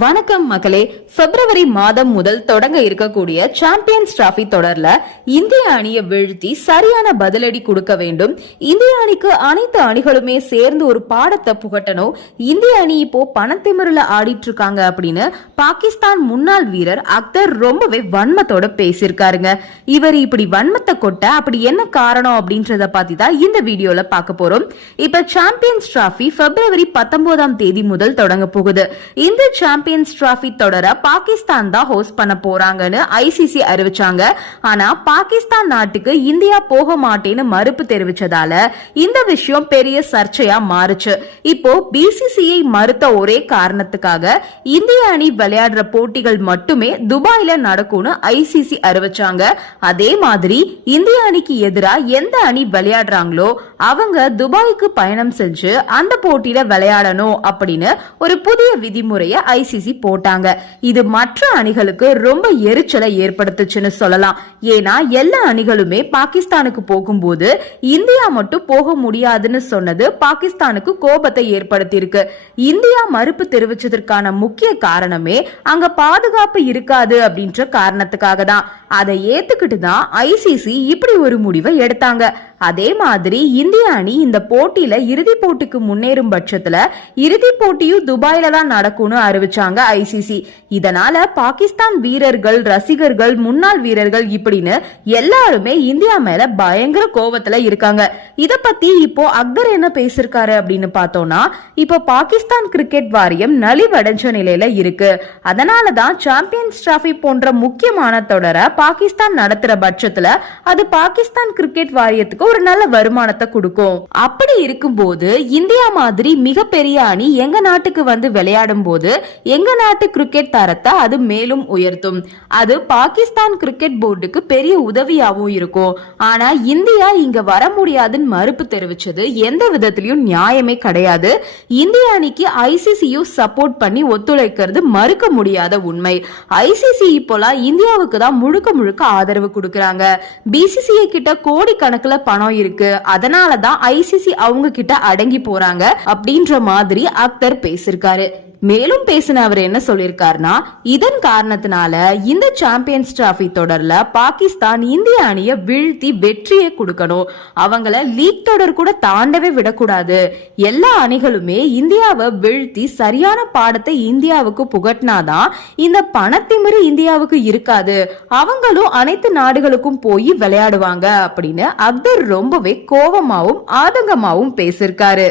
வணக்கம் மகளே பிப்ரவரி மாதம் முதல் தொடங்க இருக்கக்கூடிய சாம்பியன்ஸ் டிராபி தொடர்ல இந்திய அணியை வீழ்த்தி சரியான பதிலடி கொடுக்க வேண்டும். இந்திய அணிக்கு அனைத்து அணிகளுமே சேர்ந்து ஒரு பாடத்தை புகட்டணும். இந்திய அணி இப்போ பணத்திமிரில் ஆடிட்டு இருக்காங்க அப்படின்னு பாகிஸ்தான் முன்னாள் வீரர் அக்தர் ரொம்பவே வன்மத்தோட பேசியிருக்காருங்க. இவர் இப்படி வன்மத்தை கொட்ட அப்படி என்ன காரணம் அப்படின்றத பத்தி தான் இந்த வீடியோல பார்க்க போறோம். இப்ப சாம்பியன்ஸ் டிராபி பிப்ரவரி பத்தொன்பதாம் தேதி முதல் தொடங்க போகுது. இந்த சாம்பியன்ஸ் டிராஃபி தொடர பாகிஸ்தான் தான் ஹோஸ்ட் பண்ண போறாங்கன்னு ஐசிசி அறிவிச்சாங்க. ஆனா பாகிஸ்தான் நாட்டுக்கு இந்தியா போக மாட்டேன்னு மறுப்பு தெரிவிச்சதால இந்த விஷயம் பெரிய சர்ச்சையா மாறுச்சு. இப்போ பிசிசிஐ மறுத்த ஒரே காரணத்துக்காக இந்திய அணி விளையாடுற போட்டிகள் மட்டுமே துபாயில நடக்கும்னு ஐசிசி அறிவிச்சாங்க. அதே மாதிரி இந்திய அணிக்கு எதிரா எந்த அணி விளையாடுறாங்களோ அவங்க துபாய்க்கு பயணம் செஞ்சு அந்த போட்டியில விளையாடணும் அப்படின்னு ஒரு புதிய விதிமுறையை ஐசிசி போட்டாங்க. இது மற்ற அணிகளுக்கு ரொம்ப எரிச்சலை ஏற்படுத்துச்சுன்னு சொல்லலாம். ஏன்னா எல்லா அணிகளுமே பாகிஸ்தானுக்கு போகும்போது இந்தியா மட்டும் போக முடியாதுன்னு சொன்னது பாகிஸ்தானுக்கு கோபத்தை ஏற்படுத்தியிருக்கு. இந்தியா மறுப்பு தெரிவிச்சதற்கான முக்கிய காரணமே அங்க பாதுகாப்பு இருக்காது அப்படின்ற காரணத்துக்காக தான். அதை ஏத்துக்கிட்டு தான் ஐசிசி இப்படி ஒரு முடிவை எடுத்தாங்க. அதே மாதிரி இந்திய அணி இந்த போட்டியில இறுதி போட்டிக்கு முன்னேறும் பட்சத்துல இறுதி போட்டியும் துபாயில தான் நடக்கும்னு அறிவிச்சாங்க ஐசிசி. இதனால பாகிஸ்தான் வீரர்கள் ரசிகர்கள் முன்னாள் வீரர்கள் இப்படின்னு எல்லாருமே இந்தியா மேல பயங்கர கோபத்துல இருக்காங்க. இத பத்தி இப்போ அக்பர் என்ன பேசிருக்காரு அப்படின்னு பார்த்தோம்னா இப்போ பாகிஸ்தான் கிரிக்கெட் வாரியம் நலிவடைஞ்ச நிலையில இருக்கு. அதனால தான் சாம்பியன்ஸ் டிராபி போன்ற முக்கியமான தொடரை பாகிஸ்தான் நடத்துற பட்சத்துல அது பாகிஸ்தான் கிரிக்கெட் வாரியத்துக்கு ஒரு நல்ல வருமானத்தை கொடுக்கும். அப்படி இருக்கும்போது இந்தியா மாதிரி மிகப்பெரிய அணி எங்க நாட்டுக்கு வந்து விளையாடும் போது எங்க நாட்டு கிரிக்கெட் தரத்தை அது மேலும் உயர்த்தும். அது பாகிஸ்தான் கிரிக்கெட் போர்டுக்கு பெரிய உதவியாகவும் இருக்கும். ஆனா இந்தியா இங்க வர முடியாதுன்னு மறுப்பு தெரிவிச்சது எந்த விதத்திலயும் நியாயமே கிடையாது. இந்திய அணிக்கு ஐசிசியு சப்போர்ட் பண்ணி ஒத்துழைக்கிறது மறுக்க முடியாத உண்மை. ஐசிசி இப்போலாம் இந்தியாவுக்கு தான் முழுக்க முழுக்க ஆதரவு கொடுக்கறாங்க. பிசிசிஐ கிட்ட கோடி கணக்குல பணம் இருக்கு. அதனால தான் ஐசிசி அவங்க கிட்ட அடங்கி போறாங்க அப்படின்ற மாதிரி அக்தர் பேசிருக்காரு. மேலும் பேசின அவர் என்ன சொல்லியிருக்காருன்னா இதன் காரணத்தினால இந்த சாம்பியன்ஸ் டிராஃபி தொடர்ல பாகிஸ்தான் இந்திய அணியை வீழ்த்தி வெற்றியை கொடுக்கணும். அவங்கள லீக் தொடர் கூட தாண்டவே விடக்கூடாது. எல்லா அணிகளுமே இந்தியாவை வீழ்த்தி சரியான பாடத்தை இந்தியாவுக்கு புகட்டினாதான் இந்த பணத்திமிரு இந்தியாவுக்கு இருக்காது. அவங்களும் அனைத்து நாடுகளுக்கும் போய் விளையாடுவாங்க அப்படின்னு அக்தர் ரொம்பவே கோவமாவும் ஆதங்கமாவும் பேசியிருக்காரு.